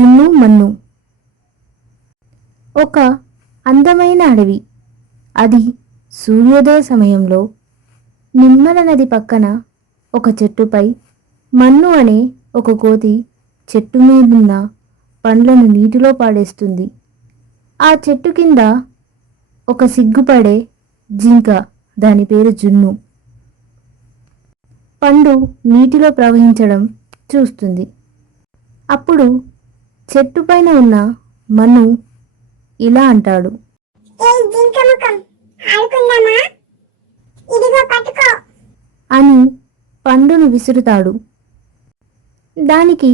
జున్ను మన్ను. ఒక అందమైన అడవి. అది సూర్యోదయ సమయంలో నిమ్మల నది పక్కన ఒక చెట్టుపై మన్ను అనే ఒక కోతి చెట్టు మీదున్న పండ్లను నీటిలో పాడేస్తుంది. ఆ చెట్టు కింద ఒక సిగ్గుపడే జింక, దాని పేరు జున్ను, పండు నీటిలో ప్రవహించడం చూస్తుంది. అప్పుడు చెట్టు పైన ఉన్న మన్ను ఇలా అంటాడు, అని పండును విసురుతాడు. దానికి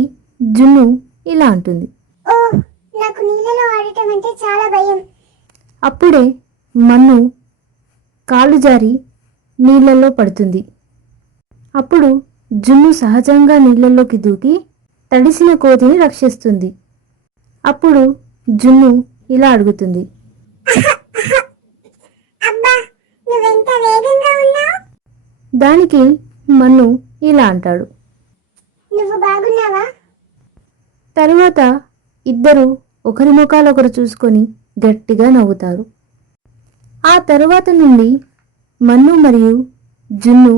జున్ను ఇలా అంటుంది, నాకు నీళ్ళలో ఆడటం అంటే చాలా భయం. అప్పుడే మన్ను కాలు జారి నీళ్ళల్లో పడుతుంది. అప్పుడు జున్ను సహజంగా నీళ్ళల్లోకి దూకి తడిసిన కోతిని రక్షిస్తుంది. అప్పుడు జున్ను ఇలా అడుగుతుంది, అబ్బా, నువ్వెంత వేగంగా ఉన్నావు. దానికి మన్ను ఇలా అంటాడు. నువ్వు బాగున్నావా? తరువాత ఇద్దరు ఒకరి ముఖాలొకరు చూసుకొని గట్టిగా నవ్వుతారు. ఆ తరువాత నుండి మన్ను మరియు జున్ను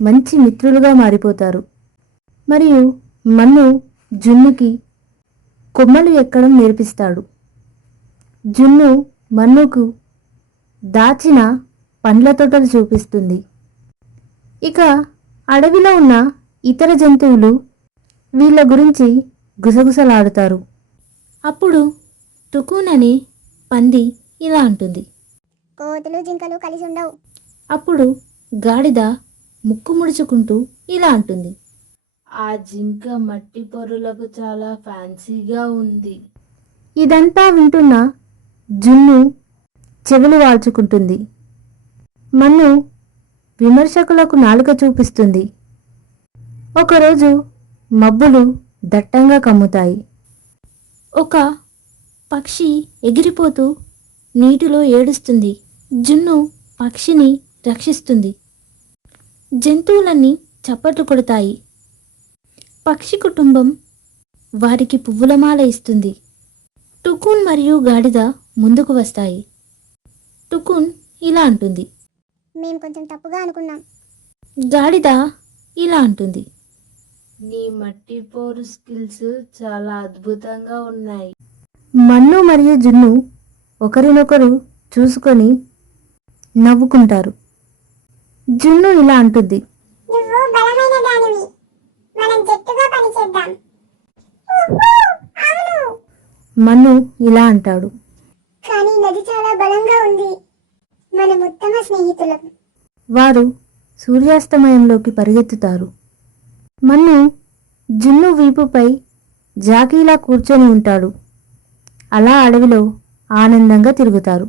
మంచి మిత్రులుగా మారిపోతారు. మరియు మన్ను జున్నుకి కొమ్మలు ఎక్కడం నేర్పిస్తాడు. జున్ను మన్నుకు దాచిన పండ్ల తోటలు చూపిస్తుంది. ఇక అడవిలో ఉన్న ఇతర జంతువులు వీళ్ళ గురించి గుసగుసలాడుతారు. అప్పుడు టుకున్ అనే పంది ఇలా అంటుంది, కోతులు జింకలు కలిసి ఉండవు. అప్పుడు గాడిద ముక్కు ముడుచుకుంటూ ఇలా అంటుంది, ఆ జింక మట్టి పొరులకు చాలా ఫ్యాన్సీగా ఉంది. ఇదంతా వింటున్న జున్ను చెవులు వాల్చుకుంటుంది. మన్ను విమర్శకులకు నాలుక చూపిస్తుంది. ఒకరోజు మబ్బులు దట్టంగా కమ్ముతాయి. ఒక పక్షి ఎగిరిపోతూ నీటిలో ఏడుస్తుంది. జున్ను పక్షిని రక్షిస్తుంది. జంతువులన్నీ చప్పట్లు కొడతాయి. పక్షి కుటుంబం వారికి పువ్వులమాల ఇస్తుంది. టుకున్ మరియు గాడిద ముందుకు వస్తాయి. టుకున్ ఇలా అంటుంది, మేము కొంచెం తప్పుగా అనుకున్నాం. గాడిద ఇలా అంటుంది, నీ మట్టి పోరు స్కిల్స్ చాలా అద్భుతంగా ఉన్నాయి. మన్ను మరియు జున్ను ఒకరినొకరు చూసుకొని నవ్వుకుంటారు. జున్ను ఇలా అంటుంది, నువ్వు బలమైన దానివి, మనం జట్టుగా పనిచేద్దాం. అవును, మన్ను ఇలా అంటాడు, కానీ నది చాలా బలంగా ఉంది, మనం ఉత్తమ స్నేహితులం. వారు సూర్యాస్తమయంలోకి పరిగెత్తుతారు. మన్ను జున్ను వీపుపై జాకీలా కూర్చొని ఉంటాడు. అలా అడవిలో ఆనందంగా తిరుగుతారు.